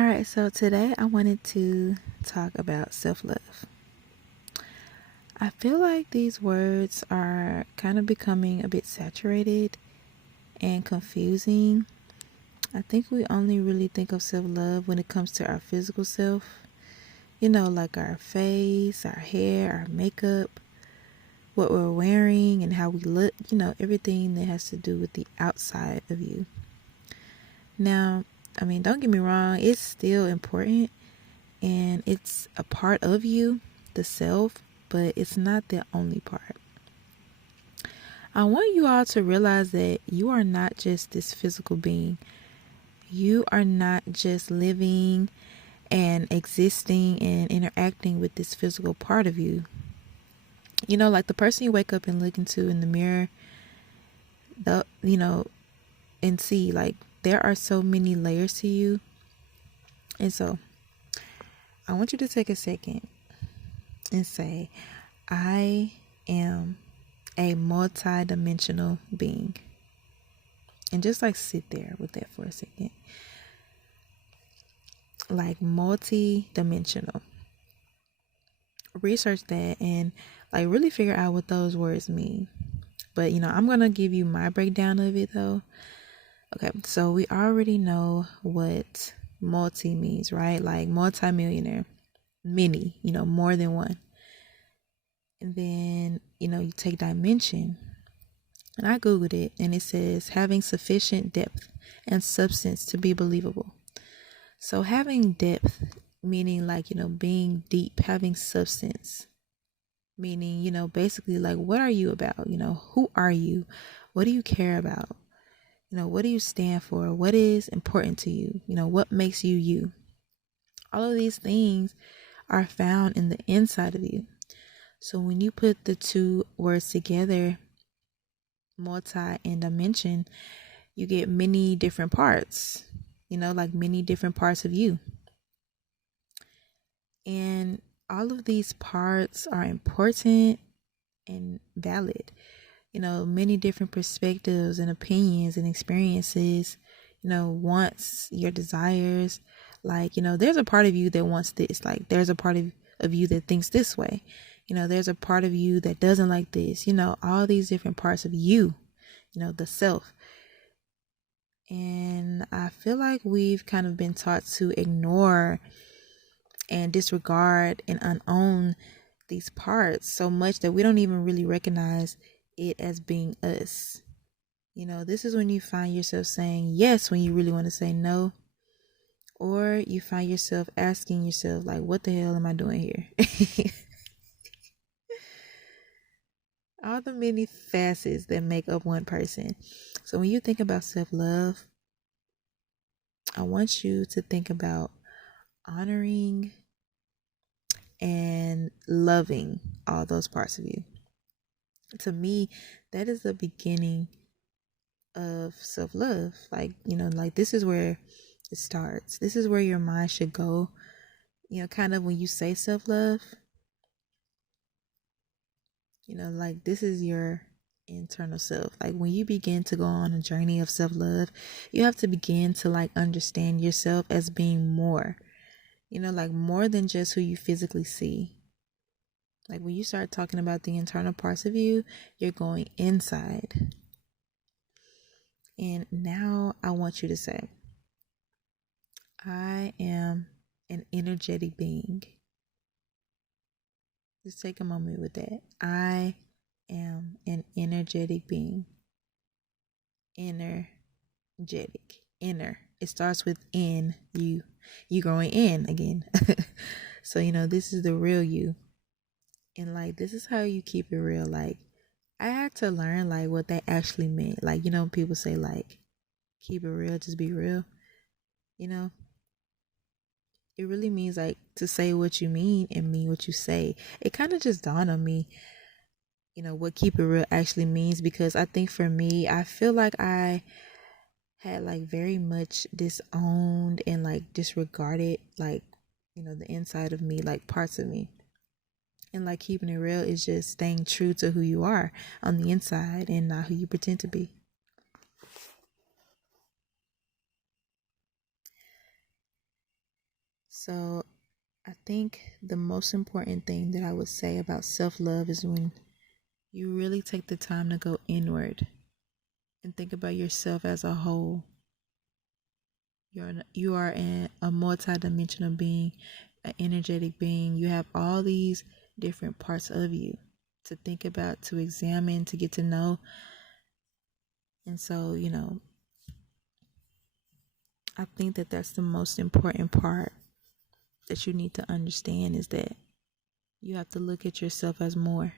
All right, so today I wanted to talk about self-love. I feel like these words are kind of becoming a bit saturated and confusing. I think we only really think of self-love when it comes to our physical self, like our face, our hair, our makeup, what we're wearing, and how we look, everything that has to do with the outside of you. Now, don't get me wrong, it's still important and it's a part of you, the self, but it's not the only part. I want you all to realize that you are not just this physical being. You are not just living and existing and interacting with this physical part of you. Like the person you wake up and look into in the mirror, and see, like, there are so many layers to you. And so I want you to take a second and say, I am a multi-dimensional being. And just like sit there with that for a second. Like multi-dimensional. Research that and like really figure out what those words mean. But I'm going to give you my breakdown of it though. Okay, so we already know what multi means, right? Like multi-millionaire, many, more than one. And then, you take dimension. And I Googled it and it says having sufficient depth and substance to be believable. So having depth, meaning like, being deep, having substance, meaning, basically like, what are you about? Who are you? What do you care about? What do you stand for? What is important to you? What makes you you? All of these things are found in the inside of you. So when you put the two words together, multi and dimension, you get many different parts, like many different parts of you. And all of these parts are important and valid. Many different perspectives and opinions and experiences, wants, your desires. Like, there's a part of you that wants this. Like, there's a part of you that thinks this way. There's a part of you that doesn't like this. All these different parts of you, the self. And I feel like we've kind of been taught to ignore and disregard and unown these parts so much that we don't even really recognize it as being us. This is when you find yourself saying yes when you really want to say no, or you find yourself asking yourself, like, what the hell am I doing here? All the many facets that make up one person. So when you think about self-love, I want you to think about honoring and loving all those parts of you. To me, that is the beginning of self-love. Like, like this is where it starts. This is where your mind should go. Kind of when you say self-love, like this is your internal self. Like when you begin to go on a journey of self-love, you have to begin to like understand yourself as being more, like more than just who you physically see. Like when you start talking about the internal parts of you, you're going inside. And now I want you to say, I am an energetic being. Just take a moment with that. I am an energetic being. Energetic. Inner. It starts with in you. You growing in again. So, this is the real you. And like, this is how you keep it real. Like, I had to learn like what that actually meant. Like, people say like, keep it real, just be real. It really means like to say what you mean and mean what you say. It kind of just dawned on me, what keep it real actually means, because I think for me, I feel like I had like very much disowned and like disregarded like, the inside of me, like parts of me. And like keeping it real is just staying true to who you are on the inside and not who you pretend to be. So I think the most important thing that I would say about self-love is when you really take the time to go inward and think about yourself as a whole. You are a multi-dimensional being, an energetic being. You have all these different parts of you to think about, to examine, to get to know. And so, I think that that's the most important part that you need to understand, is that you have to look at yourself as more.